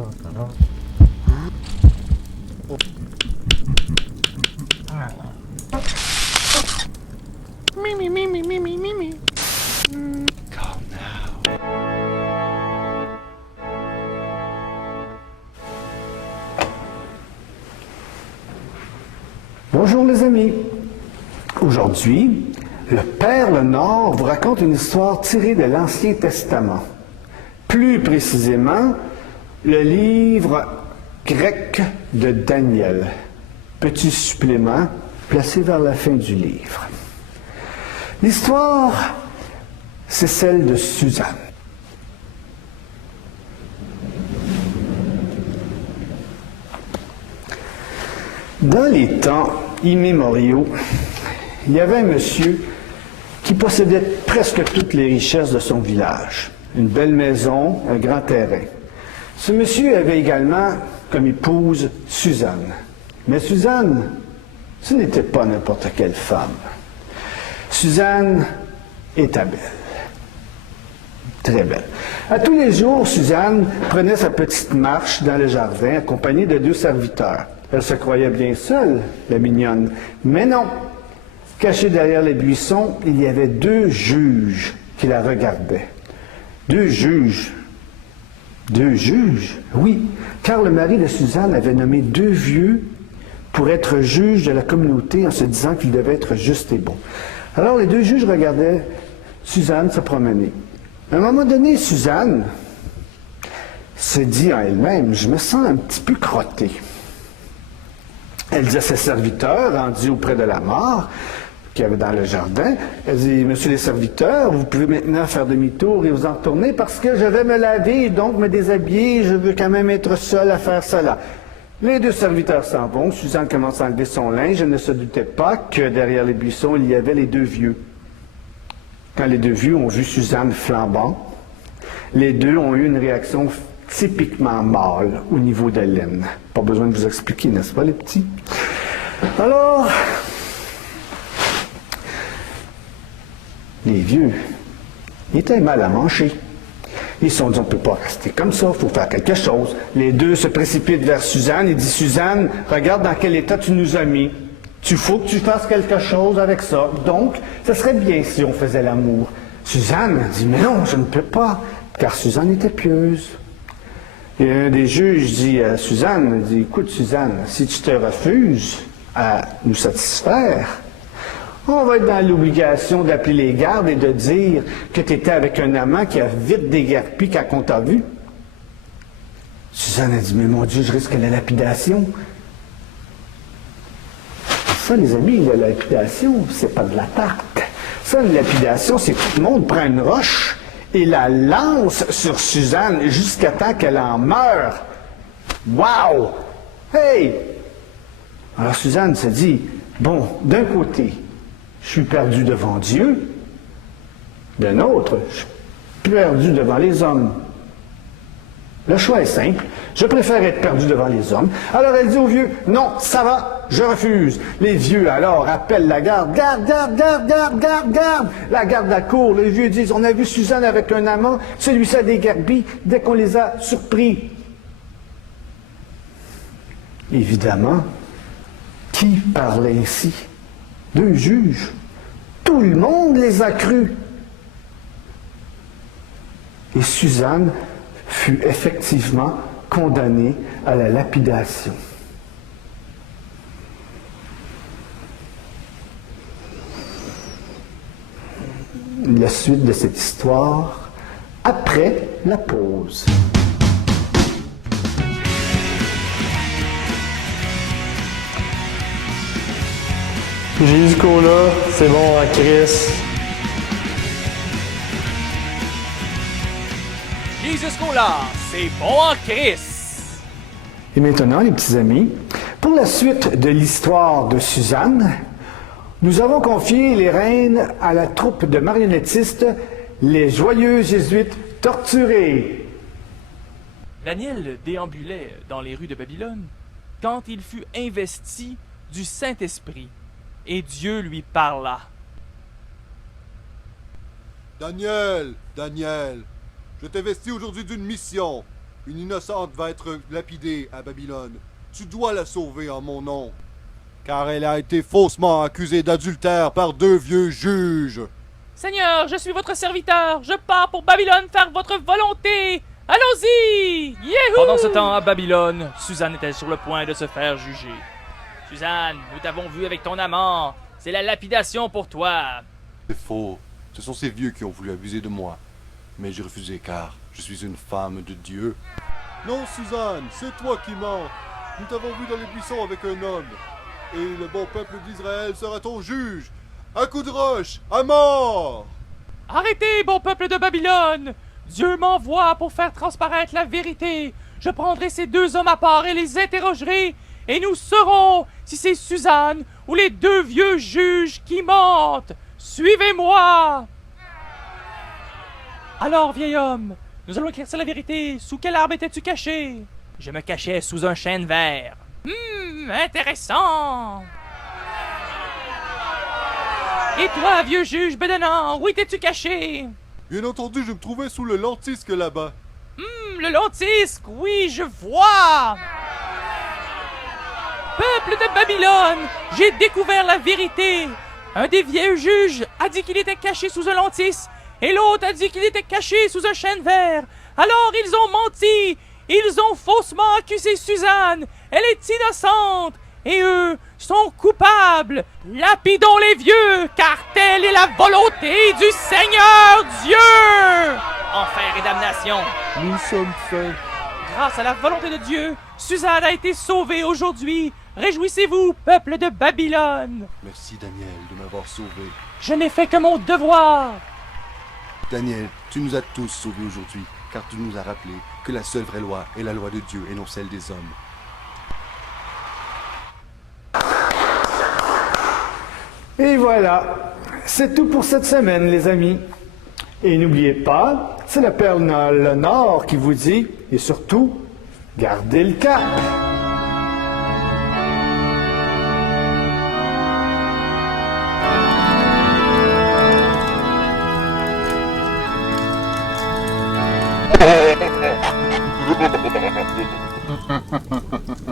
Calm now. Bonjour les amis. Aujourd'hui, le Père Lenore vous raconte une histoire tirée de l'Ancien Testament. Plus précisément, le livre grec de Daniel. Petit supplément placé vers la fin du livre. L'histoire, c'est celle de Suzanne. Dans les temps immémoriaux, il y avait un monsieur qui possédait presque toutes les richesses de son village. Une belle maison, un grand terrain. Ce monsieur avait également comme épouse Suzanne. Mais Suzanne, ce n'était pas n'importe quelle femme. Suzanne était belle. Très belle. À tous les jours, Suzanne prenait sa petite marche dans le jardin accompagnée de 2 serviteurs. Elle se croyait bien seule, la mignonne. Mais non. Cachée derrière les buissons, il y avait 2 juges qui la regardaient. 2 juges. 2 juges? Oui, car le mari de Suzanne avait nommé 2 vieux pour être juges de la communauté en se disant qu'ils devaient être justes et bons. Alors les 2 juges regardaient Suzanne se promener. À un moment donné, Suzanne se dit en elle-même, je me sens un petit peu crottée. Elle dit à ses serviteurs, rendus auprès de la mort, qu'il y avait dans le jardin, elle dit, Monsieur les serviteurs, vous pouvez maintenant faire demi-tour et vous en retourner parce que je vais me laver et donc me déshabiller, je veux quand même être seule à faire cela. Les 2 serviteurs s'en vont, Suzanne commence à enlever son linge, elle ne se doutait pas que derrière les buissons, il y avait les 2 vieux. Quand les 2 vieux ont vu Suzanne flambant, les 2 ont eu une réaction typiquement mâle au niveau de l'aine. Pas besoin de vous expliquer, n'est-ce pas, les petits? Alors, les vieux étaient mal à manger. Ils se sont dit, on ne peut pas rester comme ça, il faut faire quelque chose. Les 2 se précipitent vers Suzanne et disent, Suzanne, regarde dans quel état tu nous as mis. Il faut que tu fasses quelque chose avec ça. Donc, ce serait bien si on faisait l'amour. Suzanne dit, mais non, je ne peux pas, car Suzanne était pieuse. Et un des juges dit à Suzanne, dit, écoute Suzanne, si tu te refuses à nous satisfaire, on va être dans l'obligation d'appeler les gardes et de dire que tu étais avec un amant qui a vite déguerpi quand on t'a vu. Suzanne a dit, mais mon Dieu, je risque la lapidation. Ça, les amis, la lapidation, c'est pas de la tarte. Ça, une lapidation, c'est que tout le monde prend une roche et la lance sur Suzanne jusqu'à temps qu'elle en meure. Wow! Hey! Alors Suzanne se dit, bon, d'un côté, je suis perdu devant Dieu. D'un autre, je suis perdu devant les hommes. Le choix est simple. Je préfère être perdu devant les hommes. Alors elle dit aux vieux, non, ça va, je refuse. Les vieux alors appellent la garde. Garde, garde, garde, garde, garde, garde. La garde accourt. Les vieux disent, on a vu Suzanne avec un amant. Celui-ci a déguerpi dès qu'on les a surpris. Évidemment, qui parlait ainsi? 2 juges. Tout le monde les a crus. Et Suzanne fut effectivement condamnée à la lapidation. La suite de cette histoire après la pause. J'ai eu ce coup-là, c'est bon à Chris. Jusqu'au-là, c'est bon en Chris. Et maintenant, les petits amis, pour la suite de l'histoire de Suzanne, nous avons confié les rênes à la troupe de marionnettistes, les joyeux jésuites torturés. Daniel déambulait dans les rues de Babylone quand il fut investi du Saint-Esprit, et Dieu lui parla. Daniel, Daniel, je t'investis aujourd'hui d'une mission. Une innocente va être lapidée à Babylone. Tu dois la sauver en mon nom. Car elle a été faussement accusée d'adultère par 2 vieux juges. Seigneur, je suis votre serviteur. Je pars pour Babylone faire votre volonté. Allons-y! Yahoo! Pendant ce temps, à Babylone, Suzanne était sur le point de se faire juger. Suzanne, nous t'avons vu avec ton amant. C'est la lapidation pour toi. C'est faux. Ce sont ces vieux qui ont voulu abuser de moi. Mais j'ai refusé car je suis une femme de Dieu. Non, Suzanne, c'est toi qui mens. Nous t'avons vu dans les buissons avec un homme. Et le bon peuple d'Israël sera ton juge. À coups de roche, à mort! Arrêtez, bon peuple de Babylone! Dieu m'envoie pour faire transparaître la vérité. Je prendrai ces 2 hommes à part et les interrogerai, et nous saurons si c'est Suzanne ou les 2 vieux juges qui mentent. Suivez-moi! Alors, vieil homme, nous allons éclaircir la vérité. Sous quel arbre étais-tu caché? Je me cachais sous un chêne vert. Intéressant! Et toi, vieux juge bedonnant, où étais-tu caché? Bien entendu, je me trouvais sous le lentisque là-bas. Le lentisque, oui, je vois! Peuple de Babylone, j'ai découvert la vérité. Un des vieux juges a dit qu'il était caché sous un lentisque, et l'autre a dit qu'il était caché sous un chêne vert. Alors ils ont menti. Ils ont faussement accusé Suzanne. Elle est innocente. Et eux sont coupables. Lapidons les vieux, car telle est la volonté du Seigneur Dieu. Enfer et damnation. Nous sommes faits. Grâce à la volonté de Dieu, Suzanne a été sauvée aujourd'hui. Réjouissez-vous, peuple de Babylone. Merci Daniel de m'avoir sauvé. Je n'ai fait que mon devoir. Daniel, tu nous as tous sauvés aujourd'hui, car tu nous as rappelé que la seule vraie loi est la loi de Dieu et non celle des hommes. Et voilà, c'est tout pour cette semaine, les amis. Et n'oubliez pas, c'est la perle le Nord qui vous dit, et surtout, gardez le cap. Ha ha ha ha ha.